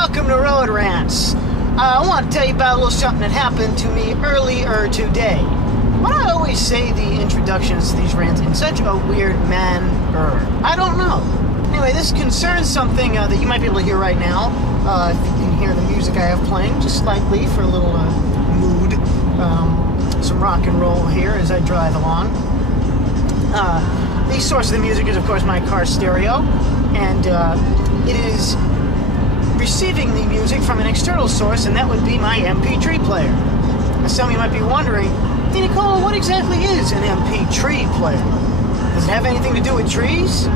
welcome to Road Rants. I want to tell you about a little something that happened to me earlier today. Why do I always say the introductions to these rants in such a weird manner? I don't know. Anyway, this concerns something that you might be able to hear right now. If you can hear the music I have playing, just slightly for a little mood. Some rock and roll here as I drive along. The source of the music is, of course, my car stereo, and it is receiving the music from an external source, and that would be my MP3 player. Now, some of you might be wondering, hey, Nicole, what exactly is an MP3 player? Does it have anything to do with trees?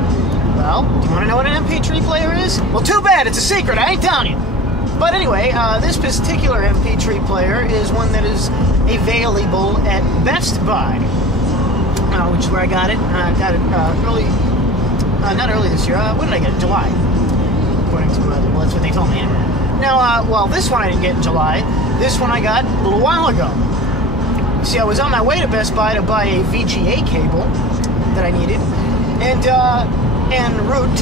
Well, do you want to know what an MP3 player is? Well, too bad, it's a secret, I ain't telling you. But anyway, this particular MP3 player is one that is available at Best Buy, which is where I got it. I got it not early this year. When did I get it? July. According to, well, that's what they told me anyway. Now, well, this one I didn't get in July. This one I got a little while ago. See, I was on my way to Best Buy to buy a VGA cable that I needed, and en route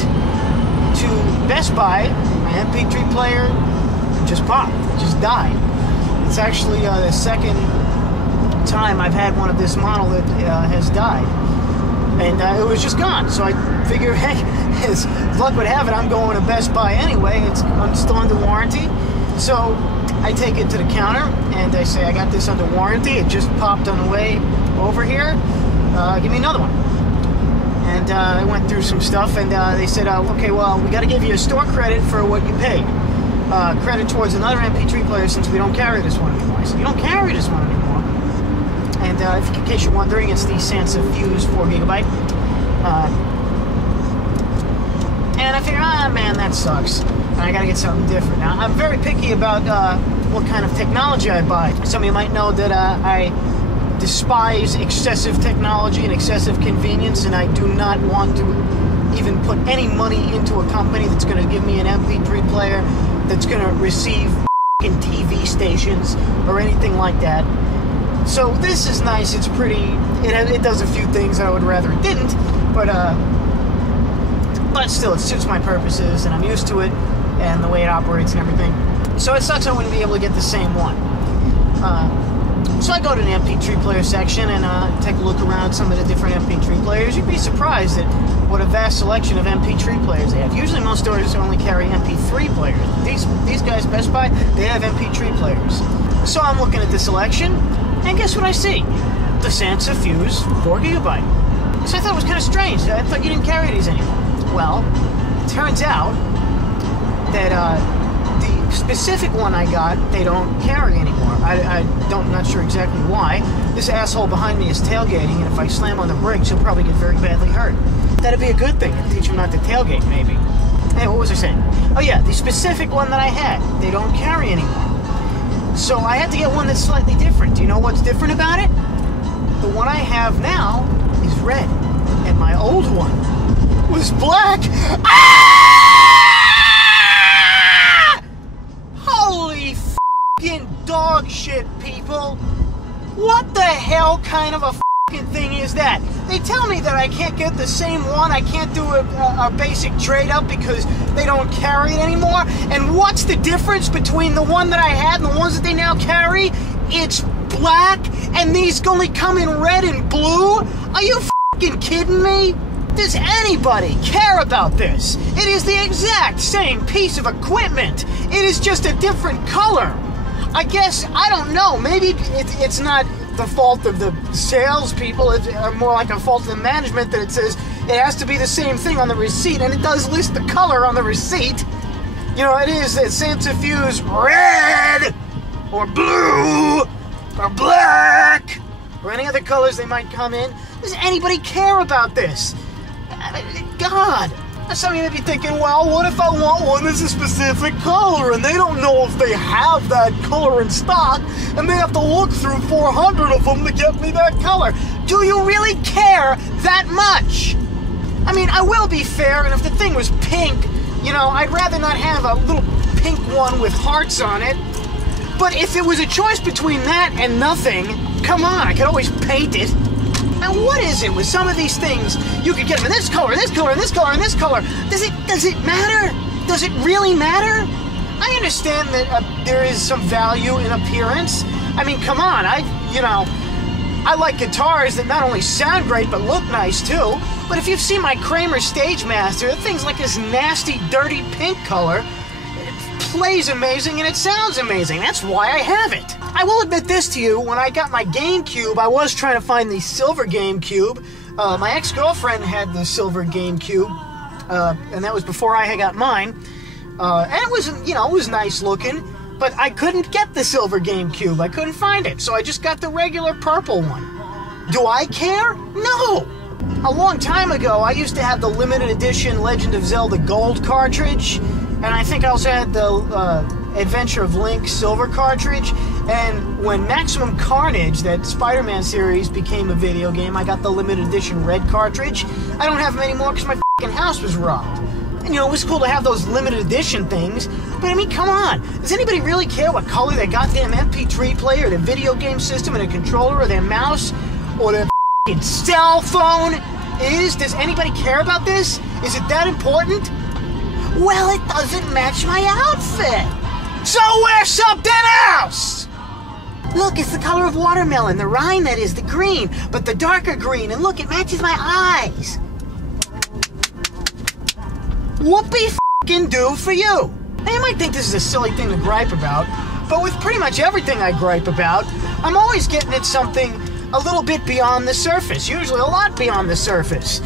to Best Buy, my MP3 player just popped. It just died. It's actually the second time I've had one of this model that has died, and it was just gone. So I figured, hey, as luck would have it, I'm going to Best Buy anyway. I'm still under warranty, so I take it to the counter and I say, I got this under warranty. It just popped on the way over here. Give me another one. And I went through some stuff, and they said, okay, well, we got to give you a store credit for what you paid. Credit towards another MP3 player since we don't carry this one anymore. I said, you don't carry this one anymore? And in case you're wondering, it's the Sansa Fuse 4GB. And I figured, man, that sucks. And I gotta get something different. Now, I'm very picky about what kind of technology I buy. Some of you might know that I despise excessive technology and excessive convenience, and I do not want to even put any money into a company that's gonna give me an MP3 player that's gonna receive f***ing TV stations or anything like that. So this is nice, it's pretty, it does a few things that I would rather it didn't, but still, it suits my purposes, and I'm used to it, and the way it operates and everything. So it sucks I wouldn't be able to get the same one. So I go to the MP3 player section and take a look around some of the different MP3 players. You'd be surprised at what a vast selection of MP3 players they have. Usually most stores only carry MP3 players. These guys, Best Buy, they have MP3 players. So I'm looking at the selection, and guess what I see? The Sansa Fuse 4GB. So I thought it was kind of strange. I thought you didn't carry these anymore. Well, it turns out that the specific one I got, they don't carry anymore. I'm not sure exactly why. This asshole behind me is tailgating, and if I slam on the brakes, he'll probably get very badly hurt. That'd be a good thing. It'd teach him not to tailgate, maybe. Hey, what was I saying? Oh yeah, the specific one that I had, they don't carry anymore. So I had to get one that's slightly different. Do you know what's different about it? The one I have now is red, and my old one was black. Ah! Holy f***ing dog shit, people. What the hell kind of a f***ing thing is that? They tell me that I can't get the same one, I can't do a basic trade-up because they don't carry it anymore. And what's the difference between the one that I had and the ones that they now carry? It's black, and these only come in red and blue? Are you f***ing kidding me? Does anybody care about this? It is the exact same piece of equipment. It is just a different color. I guess, I don't know, maybe it's not the fault of the salespeople, it's more like a fault of the management that it says it has to be the same thing on the receipt, and it does list the color on the receipt. You know, it is Sansa Fuse red, or blue, or black, or any other colors they might come in. Does anybody care about this? God. Some of you may be thinking, well, what if I want one that's a specific color and they don't know if they have that color in stock and they have to look through 400 of them to get me that color? Do you really care that much? I mean, I will be fair, and if the thing was pink, you know, I'd rather not have a little pink one with hearts on it. But if it was a choice between that and nothing, come on, I could always paint it. Now, what is it with some of these things? You could get them in this color, and this color, and this color, and this color. Does it matter? Does it really matter? I understand that there is some value in appearance. I mean, come on, I like guitars that not only sound great, but look nice too. But if you've seen my Kramer Stage Master, the thing's like this nasty, dirty pink color. It plays amazing and it sounds amazing. That's why I have it. I will admit this to you, when I got my GameCube, I was trying to find the silver GameCube. My ex-girlfriend had the silver GameCube, and that was before I had got mine. And it was, it was nice looking. But I couldn't get the silver GameCube. I couldn't find it, so I just got the regular purple one. Do I care? No! A long time ago, I used to have the limited edition Legend of Zelda Gold cartridge, and I think I also had the Adventure of Link Silver cartridge, and when Maximum Carnage, that Spider-Man series, became a video game, I got the limited edition red cartridge. I don't have them anymore because my f***ing house was robbed. And, it was cool to have those limited edition things, but I mean, come on. Does anybody really care what color their goddamn MP3 player, their video game system, and a controller, or their mouse, or their f***ing cell phone is? Does anybody care about this? Is it that important? Well, it doesn't match my outfit. So wear something else! Look, it's the color of watermelon, the rind that is, the green, but the darker green, and look, it matches my eyes. Whoopee f***ing do for you. Now, you might think this is a silly thing to gripe about, but with pretty much everything I gripe about, I'm always getting at something a little bit beyond the surface, usually a lot beyond the surface.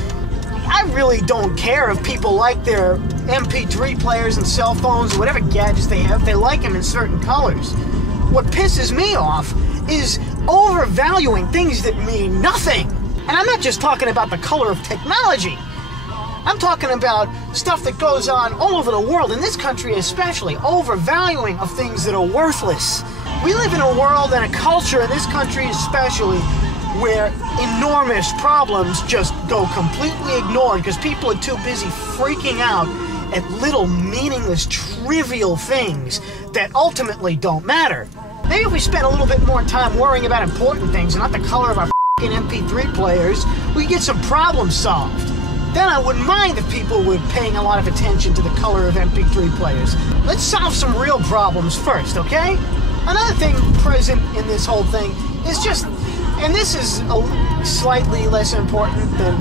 I really don't care if people like their MP3 players and cell phones or whatever gadgets they have, they like them in certain colors. What pisses me off is overvaluing things that mean nothing. And I'm not just talking about the color of technology. I'm talking about stuff that goes on all over the world, in this country especially, overvaluing of things that are worthless. We live in a world and a culture in this country especially where enormous problems just go completely ignored because people are too busy freaking out at little meaningless, trivial things that ultimately don't matter. Maybe if we spent a little bit more time worrying about important things and not the color of our f***ing MP3 players, we could get some problems solved. Then I wouldn't mind if people were paying a lot of attention to the color of MP3 players. Let's solve some real problems first, okay? Another thing present in this whole thing is just, and this is slightly less important than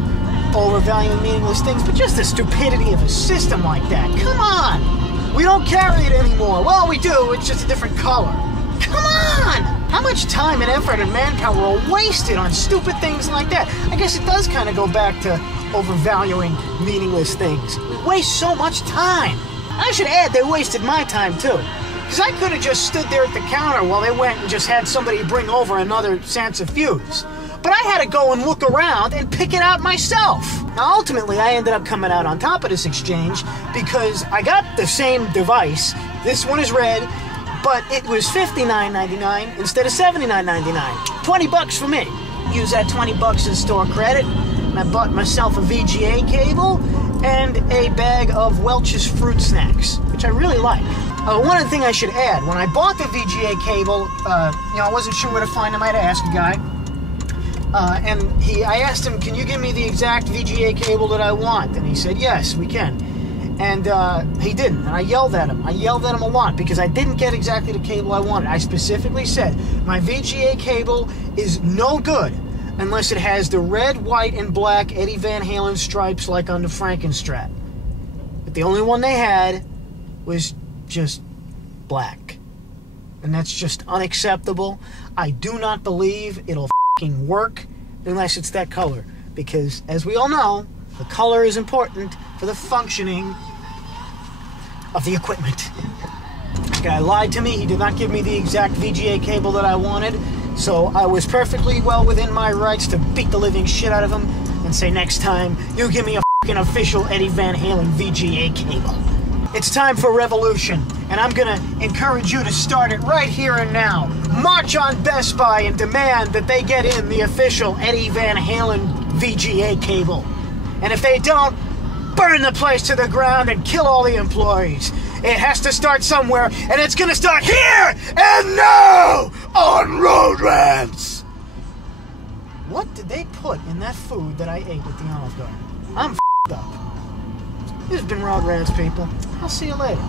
overvaluing meaningless things, but just the stupidity of a system like that. Come on! We don't carry it anymore. Well, we do, it's just a different color. Come on! How much time and effort and manpower are wasted on stupid things like that? I guess it does kind of go back to overvaluing meaningless things. We waste so much time. I should add, they wasted my time too. Because I could have just stood there at the counter while they went and just had somebody bring over another centrifuge. But I had to go and look around and pick it out myself. Now, ultimately, I ended up coming out on top of this exchange because I got the same device. This one is red, but it was $59.99 instead of $79.99. $20 for me. Use that $20 as store credit. I bought myself a VGA cable and a bag of Welch's fruit snacks, which I really like. One other thing I should add, when I bought the VGA cable, I wasn't sure where to find them. I had to ask a guy. I asked him, can you give me the exact VGA cable that I want? And he said, yes, we can. And he didn't, and I yelled at him. I yelled at him a lot because I didn't get exactly the cable I wanted. I specifically said, my VGA cable is no good unless it has the red, white, and black Eddie Van Halen stripes like on the Frankenstrat. But the only one they had was just black. And that's just unacceptable. I do not believe it'll f***ing work unless it's that color. Because, as we all know, the color is important for the functioning of the equipment. This guy lied to me. He did not give me the exact VGA cable that I wanted. So I was perfectly well within my rights to beat the living shit out of him and say, next time, you give me a f***ing official Eddie Van Halen VGA cable. It's time for revolution, and I'm gonna encourage you to start it right here and now. March on Best Buy and demand that they get in the official Eddie Van Halen VGA cable. And if they don't, burn the place to the ground and kill all the employees. It has to start somewhere, and it's gonna start here and now on Road Rants. What did they put in that food that I ate at the Olive Garden? I'm f***ed up. This has been Road Rants, people. I'll see you later.